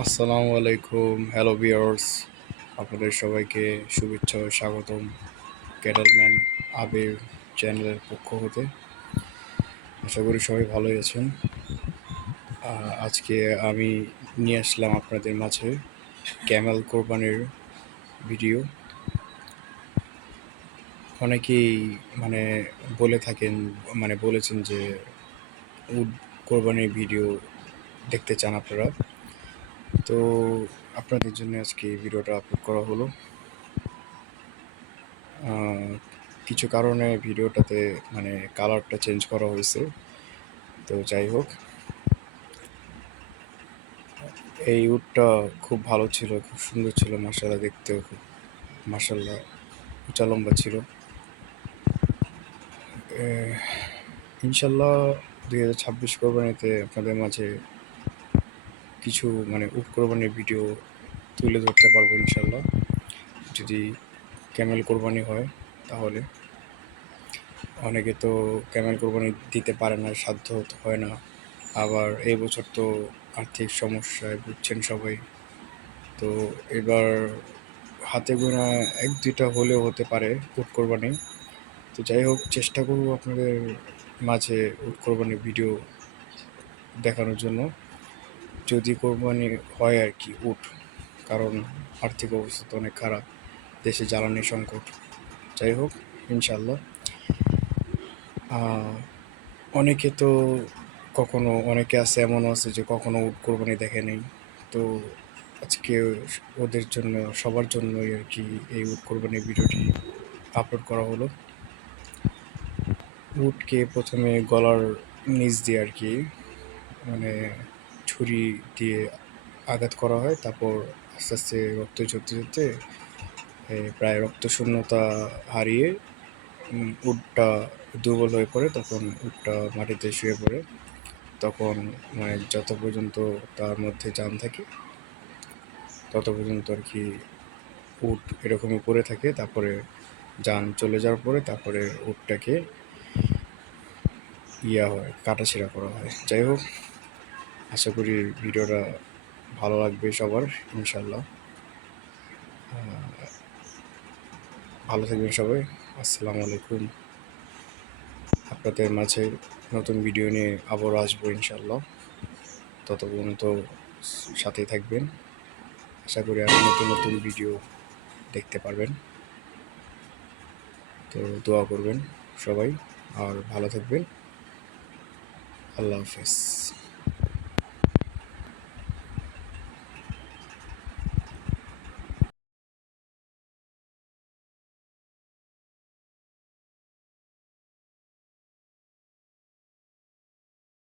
আসসালামু আলাইকুম, hello viewers, আপনাদের সবাইকে শুভেচ্ছা ও স্বাগতম ক্যাটেলম্যান আবির চ্যানেলের পক্ষ হতে। আশা করি সবাই ভালোই আছেন। আজকে আমি নিয়ে আসলাম আপনাদের মাঝে ক্যামেল কোরবানির ভিডিও। অনেকেই মানে বলে থাকেন, বলেছেন যে উট কোরবানির ভিডিও দেখতে চান আপনারা। তো আপনাদের জন্য আজকে এই ভিডিওটা আপলোড করা হলো। আহ, কিছু কারণে ভিডিওটাতে কালারটা চেঞ্জ করা হয়েছে। তো যাই হোক, এই উটটা খুব ভালো ছিল, খুব সুন্দর ছিল, মাশাআল্লাহ, দেখতেও খুব মাশাআল্লাহ উঁচা লম্বা ছিল। আহ, ইনশাল্লাহ 2026 কোরবানিতে আপনাদের মাঝে কিছু উট কোরবানির ভিডিও তুলে ধরতে পারবো ইনশাল্লাহ, যদি ক্যামেল কোরবানি হয় তাহলে। অনেকে তো ক্যামেল কোরবানি দিতে পারে না, সাধ্য তো হয় না। আবার এই বছর তো আর্থিক সমস্যায় ভুগছেন সবাই। তো এবার হাতে গোনা এক দুইটা হলেও হতে পারে উট কোরবানি। তো যাই হোক, চেষ্টা করব আপনাদের মাঝে উট কোরবানির ভিডিও দেখানোর জন্য, যদি কোরবানি হয় আর কি উট। কারণ আর্থিক অবস্থা তো অনেক খারাপ, দেশে জ্বালানি সংকট। যাই হোক, ইনশাল্লাহ। আহ, অনেকে তো অনেকে আছে, এমনও আছে যে কখনো উট কোরবানি দেখে নেই। তো আজকে ওদের জন্য, সবার জন্যই আর কি এই উট কোরবানির ভিডিওটি আপলোড করা হলো। উটকে প্রথমে গলার নিচ দিয়ে আর কি মানে ছুরি দিয়ে আঘাত করা হয়, তারপর আস্তে আস্তে রক্ত ঝরতে ঝরতে প্রায় রক্ত শূন্যতা হারিয়ে উটটা দুর্বল হয়ে পড়ে। তখন উটটা মাটিতে শুয়ে পড়ে। তখন যত পর্যন্ত তার মধ্যে জান থাকে তত পর্যন্ত আর কি উট এরকমই পড়ে থাকে। তারপরে যান চলে যাওয়ার পরে তারপরে উটটাকে হয়, কাটাছেঁড়া করা হয়। যাই হোক, আশা করি ভিডিওটা ভালো লাগবে সবার ইনশাল্লাহ। ভালো থাকবেন সবাই। আসসালামু আলাইকুম। আপনাদের মাঝে নতুন ভিডিও নিয়ে আবারও আসবো ইনশাল্লাহ। তত পর্যন্ত সাথেই থাকবেন। আশা করি আরও নতুন নতুন ভিডিও দেখতে পারবেন। তো দোয়া করবেন সবাই, আর ভালো থাকবেন। আল্লাহ হাফেজ।